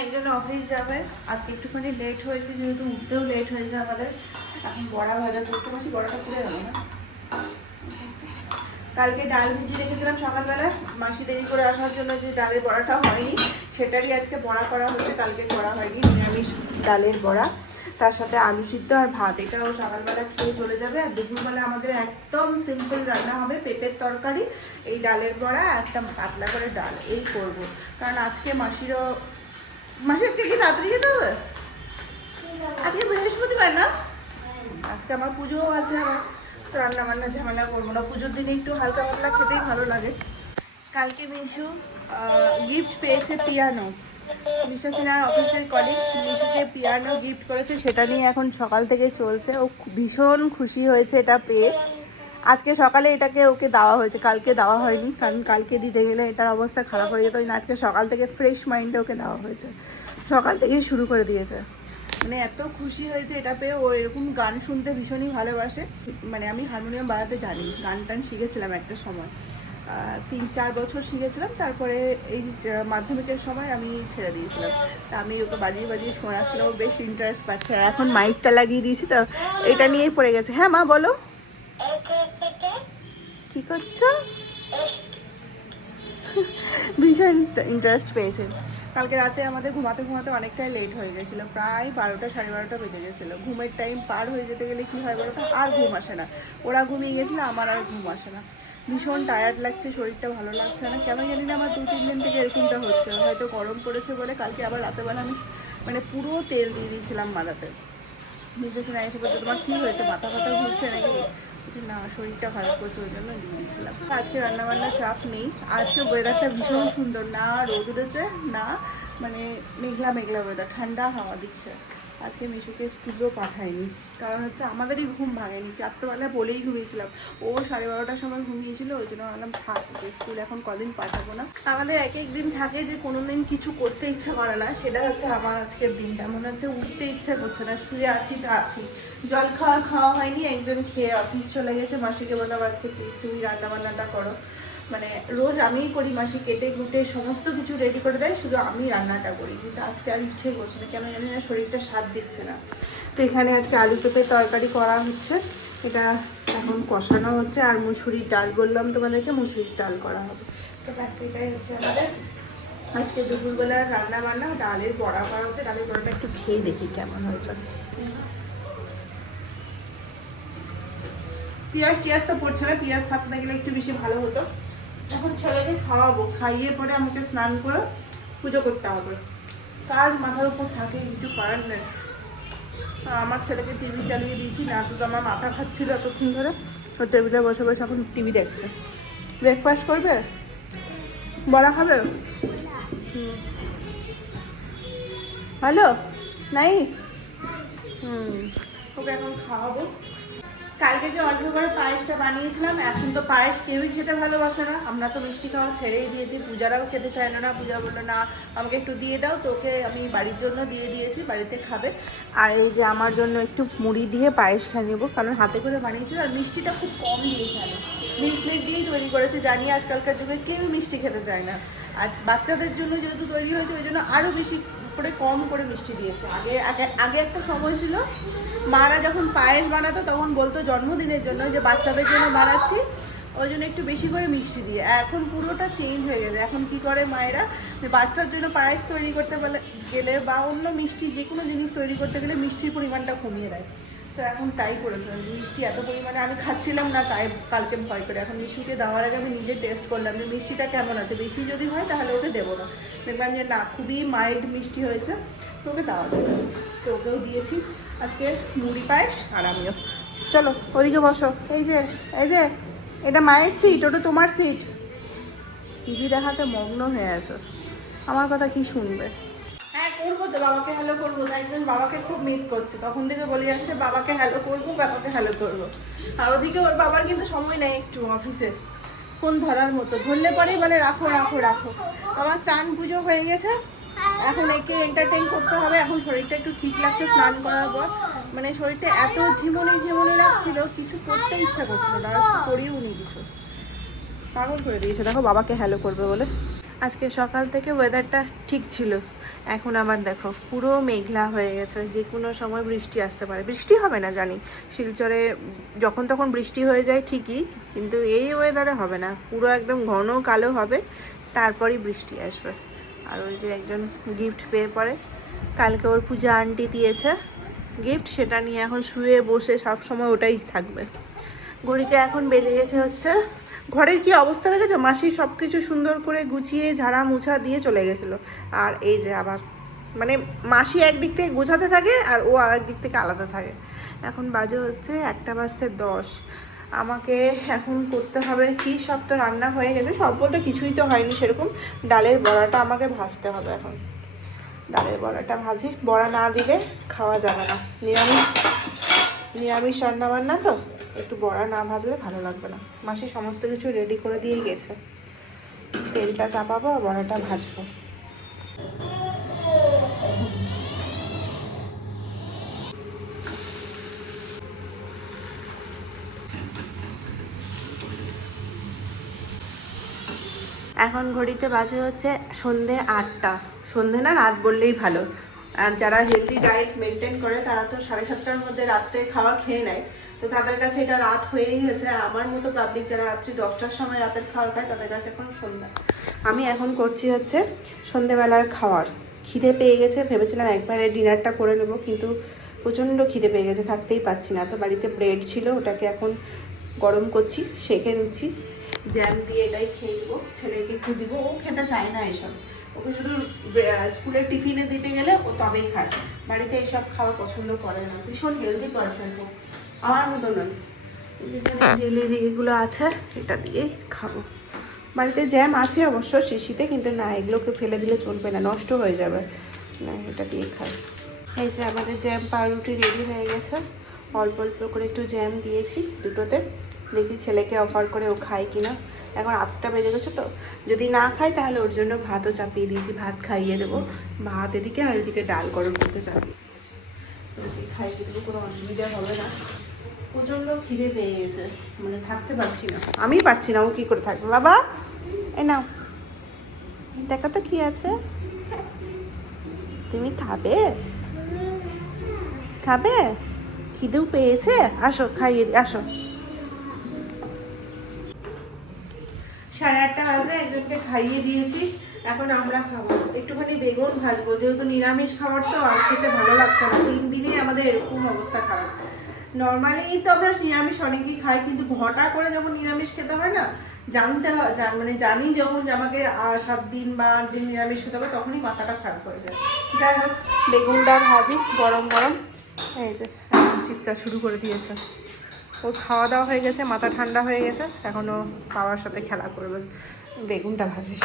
একজন অফিস যাবে। আজকে একটুখানি লেট হয়েছে, যেহেতু উঠতেও লেট হয়েছে আমাদের। এখন বড়া ভাজা চলছে মাসি বড়াটা পুড়ে গেল না। কালকে ডাল ভিজিয়ে রেখেছিলাম সকালবেলা। মাসি দেরি করে আসার জন্য যে ডালের বড়াটা হয়নি, সেটারই আজকে বড়া করা হচ্ছে, কালকে করা হয়নি, নিরামিষ ডালের বড়া। তার সাথে আলু সিদ্ধ আর ভাত, এটাও সকালবেলা খেয়ে চলে যাবে। আর দুপুরবেলা আমাদের একদম সিম্পল রান্না হবে, পেঁপের তরকারি, এই ডালের বড়া একটা পাতলা করে ডাল, এই করব। কারণ আজকে মাসিরও মাসি আজকে কি তাড়াতাড়ি যেতে হবে? আজকে বৃহস্পতিবার না? আজকে আমার পুজোও আছে আবার রান্না বান্না ঝামেলা করব না। পুজোর দিনে একটু হালকা পাতলা খেতেই ভালো লাগে। কালকে মিশু গিফট পেয়েছে পিয়ানো। মিশা সিনহার অফিসের কলিগ মিশুকে পিয়ানো গিফট করেছে। সেটা নিয়ে এখন সকাল থেকে চলছে। ও ভীষণ খুশি হয়েছে এটা পেয়ে। আজকে সকালে এটাকে ওকে দেওয়া হয়েছে, কালকে দেওয়া হয়নি, কারণ কালকে দিতে গেলে এটার অবস্থা খারাপ হয়ে যেত আজকে সকাল থেকে ফ্রেশ মাইন্ডে ওকে দেওয়া হয়েছে। সকাল থেকেই শুরু করে দিয়েছে। মানে এত খুশি হয়েছে এটা পেয়ে, ও এরকম গান শুনতে ভীষণই ভালোবাসে। মানে আমি হারমোনিয়াম বাজাতে জানি, গান টান শিখেছিলাম একটা সময়। তিন, চার বছর শিখেছিলাম, তারপরে এই মাধ্যমিকের সময় আমি ছেড়ে দিয়েছিলাম। তা আমি ওকে বাজিয়ে বাজিয়ে শোনাচ্ছিলাম বেশ ইন্টারেস্ট পাচ্ছে। এখন মাইকটা লাগিয়ে দিয়েছি তো, এটা নিয়েই পড়ে গেছে। হ্যাঁ মা, বলো। কি করছ? ভীষণ ইন্টারেস্ট পেয়েছে। কালকে রাতে আমাদের ঘুমাতে ঘুমাতে অনেকটাই লেট হয়ে গেছিল, প্রায় বারোটা সাড়ে বারোটা বেজে গেছিল। ঘুমের টাইম পার হয়ে যেতে গেলে কি হয় বলতো? আর ঘুম আসে না। ওরা ঘুমিয়ে গেছিল, আমার আর ঘুম আসে না। ভীষণ টায়ার্ড লাগছে, শরীরটা ভালো লাগছে না। কেন জানি না আমার দু, তিন দিন থেকে এরকমটা হচ্ছে। হয়তো গরম পড়েছে বলে কালকে আবার রাতেবেলা আমি মানে পুরো তেল দিয়ে দিয়েছিলাম মাথাতে। বিশেষ না এসে বলছে, তোমার কী হয়েছে? মাথা ফাথা ঘুরছে নাকি? না, শরীরটা খারাপ করছে, ওই জন্য দিয়ে দিয়েছিলাম আজকে রান্নাবান্নার চাপ নেই। আজকে ওয়েদারটা ভীষণ সুন্দর। না রোদ উঠেছে, না মানে মেঘলা মেঘলা ওয়েদার ঠান্ডা হাওয়া দিচ্ছে। আজকে মিশুকে স্কুলেও পাঠায়নি। কারণ হচ্ছে আমাদেরই ঘুম ভাঙেনি। রাত্রেবেলা বলেই ঘুমিয়েছিলাম। ও সাড়ে বারোটার সময় ঘুমিয়েছিল, ওই জন্য ভাবলাম থাক, ওকে স্কুল এখন কদিন পাঠাবো না। আমাদের এক এক দিন থাকে যে কোনো দিন কিছু করতে ইচ্ছা করে না, সেটা হচ্ছে আমার আজকের দিনটা। মনে হচ্ছে উঠতে ইচ্ছা করছে না, শুয়ে আছি তা আছি। জল খাওয়া খাওয়া হয়নি, একজন খেয়ে অফিস চলে গেছে। মাসিকে বললাম, আজকে প্লিজ তুমি রান্না বান্নাটা করো। মানে রোজ আমিই করি মাসি কেটে কুটে সমস্ত কিছু রেডি করে দেয়, শুধু আমি রান্নাটা করি। কিন্তু আজকে আর ইচ্ছে করছে না, কেন জানি না শরীরটা সাথ দিচ্ছে না। তো এখানে আজকে আলু পেঁপে তরকারি করা হচ্ছে। এটা এখন কষানো হচ্ছে, আর মুসুরির ডাল বললাম তোমাদেরকে, মুসুরির ডাল করা হবে। তো ব্যাস, এটাই হচ্ছে আমাদের আজকে দুপুরবেলা রান্না বান্না। ডালের বড়া করা হচ্ছে, ডালের বড়াটা একটু খেয়ে দেখি কেমন হয়েছে পেঁয়াজ টিয়াজ তো পড়ছে না, পেঁয়াজ থাকতে গেলে একটু বেশি ভালো হতো। এখন ছেলেকে খাওয়াবো, খাইয়ে পরে আমাকে স্নান করে পুজো করতে হবে। কাজ মাথার উপর থাকে, কিছু করার নেই। আমার ছেলেকে টিভি চালিয়ে দিয়েছি না তো আমার মাথা খাচ্ছিল এতক্ষণ ধরে। ও টেবিলে বসে বসে এখন টিভি দেখছে। ব্রেকফাস্ট করবে? বড়া খাবে? হ্যালো নাইস হুম। ওকে এখন খাওয়াবো। কালকে যে অল্প করে পায়েসটা বানিয়েছিলাম, এখন তো পায়েস কেউই খেতে ভালোবাসে না। আমরা তো মিষ্টি খাওয়া ছেড়েই দিয়েছি। পূজারাও খেতে চায় না পূজা বলল, না, আমাকে একটু দিয়ে দাও, তোকে আমি বাড়ির জন্য দিয়ে দিয়েছি, বাড়িতে খাবে। আর এই যে আমার জন্য একটু মুড়ি দিয়ে পায়েস খেয়ে নেব, কারণ হাতে করে বানিয়েছিল আর মিষ্টিটা খুব কম দিয়েছে মিল্ক প্লেট দিয়েই তৈরি করেছে, জানি আজকালকার যুগে কেউ মিষ্টি খেতে চায় না। আর বাচ্চাদের জন্য যেহেতু তৈরি হয়েছে, ওই জন্য আরও বেশি করে কম করে মিষ্টি দিয়েছে। আগে- আগে একটা সময় ছিল মারা যখন পায়েস বানাতো, তখন বলতো জন্মদিনের জন্য যে বাচ্চাদের জন্য বানাচ্ছি, ওই জন্য একটু বেশি করে মিষ্টি দিয়ে। এখন পুরোটা চেঞ্জ হয়ে গেছে। এখন কি করে মায়েরা? যে বাচ্চার জন্য পায়েস তৈরি করতে গেলে বা অন্য মিষ্টি, যে কোনো জিনিস তৈরি করতে গেলে মিষ্টির পরিমাণটা কমিয়ে দেয়। তো এখন তাই করেছে মিষ্টি এত পরিমাণে আমি খাচ্ছিলাম না, তাই কালকে ভয় করে। এখন মিষ্টিকে দেওয়ার আগে আমি নিজে টেস্ট করলাম যে মিষ্টিটা কেমন আছে। বেশি যদি হয় তাহলে ওকে দেবো না। দেখলাম যে না, খুবই মাইল্ড মিষ্টি হয়েছে। তো ওকে দেওয়া যাবে। তো ওকেও দিয়েছি। আজকে মুড়ি পায়েস আর আমিও। চলো ওদিকে বসো। এই যে এই যে এটা মায়ের সিট ওটা তোমার সিট টিভি দেখাতে মগ্ন হয়ে আছো। আমার কথা কি শুনবে? হ্যাঁ করব তো বাবাকে হ্যালো করব। তাই জন্য বাবাকে খুব মিস করছে। তখন থেকে বলে যাচ্ছে বাবাকে হ্যালো করব বাবাকে হ্যালো করব। আর ওদিকে ওর বাবার কিন্তু সময় নেই একটু অফিসে ফোন ধরার মতো। ধরলে পরেই বলে রাখো রাখো রাখো। আমার স্নান পুজো হয়ে গেছে। এখন একে এন্টারটেইন করতে হবে। এখন শরীরটা একটু ঠিক লাগছে, স্নান করার পর। মানে শরীরটা এত ঝিমুনি ঝিমুনি লাগছিল, কিছু করতে ইচ্ছা করছিল না করিও নি কিছু। পাগল করে দিয়েছে। দেখো, বাবাকে হ্যালো করবে বলে। আজকে সকাল থেকে ওয়েদারটা ঠিক ছিল। এখন আবার দেখো, পুরো মেঘলা হয়ে গেছে। যে কোনো সময় বৃষ্টি আসতে পারে। বৃষ্টি হবে না, জানি। শিলচরে যখন তখন বৃষ্টি হয়ে যায় ঠিকই, কিন্তু এই ওয়েদারে হবে না। পুরো একদম ঘন কালো হবে, তারপরই বৃষ্টি আসবে। আর ওই যে একজন গিফট পেয়ে পরে কালকে ওর পূজা আন্টি দিয়েছে গিফট সেটা নিয়ে এখন শুয়ে বসে সব সময় ওটাই থাকবে। ঘড়িতে এখন বেজে গেছে হচ্ছে, ঘরের কি অবস্থা দেখেছ? মাসি সব কিছু সুন্দর করে গুছিয়ে ঝাড়া মুছা দিয়ে চলে গেছিল। আর এই যে আবার মানে মাসি একদিক থেকে গোছাতে থাকে আর ও আর দিক থেকে আলাদা থাকে। এখন বাজে হচ্ছে একটা বাজতে দশ। আমাকে এখন করতে হবে কি? সব তো রান্না হয়ে গেছে। সব বলতে কিছুই তো হয়নি সেরকম। ডালের বড়াটা আমাকে ভাজতে হবে এখন। ডালের বড়াটা ভাজি। বড়া না দিলে খাওয়া যাবে না। নিরামিষ নিরামিষ রান্না বান্না তো? একটু বড়া না ভাজলে ভালো লাগবে না। মাসি সমস্ত কিছু রেডি করে দিয়ে গেছে। তেলটা চাপাবো আর বড়াটা ভাজবো। এখন ঘড়িতে বাজে হচ্ছে সন্ধে আটটা। সন্ধে না রাত বললেই ভালো। আর যারা হেলদি ডায়েট মেনটেন করে, তারা তো সাড়ে সাতটার মধ্যে রাত্রে খাওয়া খেয়ে নেয়। তো তাদের কাছে এটা রাত হয়েই হয়েছে আমার মতো পাবলিক যারা রাত্রি দশটার সময় রাতের খাবার খায়, তাদের কাছে এখন সন্ধ্যা। আমি এখন করছি হচ্ছে সন্ধেবেলার খাওয়ার। খিদে পেয়ে গেছে, ভেবেছিলাম একবারে ডিনারটা করে নেব, কিন্তু প্রচণ্ড খিদে পেয়ে গেছে, থাকতেই পাচ্ছি না। তো বাড়িতে ব্রেড ছিল, ওটাকে এখন গরম করছি, সেঁকে নিচ্ছি। জ্যাম দিয়ে এটাই খেয়ে দেবো ছেলেকে একটু দিব ও খেতে চায় না এসব। ওকে শুধু স্কুলে টিফিনে দিতে গেলে ও তবেই খায়। বাড়িতে এসব খাওয়া পছন্দ করে না। ভীষণ হেলদি পারসন ও। আমার মতো নয়। জেলের এগুলো আছে এটা দিয়েই খাব। বাড়িতে জ্যাম আছে অবশ্য শিশিতে কিন্তু না এগুলোকে ফেলে দিলে চলবে না নষ্ট হয়ে যাবে। না এটা দিয়ে খাই। এই যে আমাদের জ্যাম পাউরুটি রেডি হয়ে গেছে। অল্প অল্প করে একটু জ্যাম দিয়েছি দুটোতে। দেখি ছেলেকে অফার করে ও খায় কিনা। এখন আটটা বেজে গেছে তো। যদি না খায়, তাহলে ওর জন্য ভাতও চাপিয়ে দিয়েছি, ভাত খাইয়ে দেবো। ভাত এদিকে আর এদিকে ডাল গরম করতে চাপিয়ে দিয়েছি। ওকে খাইয়ে দেবো, কোনো অসুবিধা হবে না। প্রচণ্ড খিদে পেয়ে গেছে মানে থাকতে পারছি না। আমি পারছি না, ও কী করে থাকবে? বাবা এ নাও। দেখা তো কী আছে। তুমি খাবে? খাবে? খিদেও পেয়েছে? আসো, খাইয়ে আসো। সাড়ে আটটা বাজে, একজনকে খাইয়ে দিয়েছি, এখন আমরা খাব। একটুখানি বেগুন ভাজবো, যেহেতু নিরামিষ খাবার তো আর খেতে ভালো লাগছে না, তিন দিনেই আমাদের এরকম অবস্থা খারাপ নর্মালি তো আমরা নিরামিষ অনেকেই খাই, কিন্তু ঘটা করে যখন নিরামিষ খেতে হয় না, জানতে হয় মানে জানি যখন আমাকে সাত দিন বা আট দিন নিরামিষ খেতে হবে, তখনই মাথাটা খারাপ হয়ে যায়। যাই হোক, বেগুনটা ভাজি, গরম গরম। এই যে চিৎকার শুরু করে দিয়েছে। ওর খাওয়া দাওয়া হয়ে গেছে, মাথা ঠান্ডা হয়ে গেছে এখনও বাবার সাথে খেলা করবে। বেগুনটা ভাজি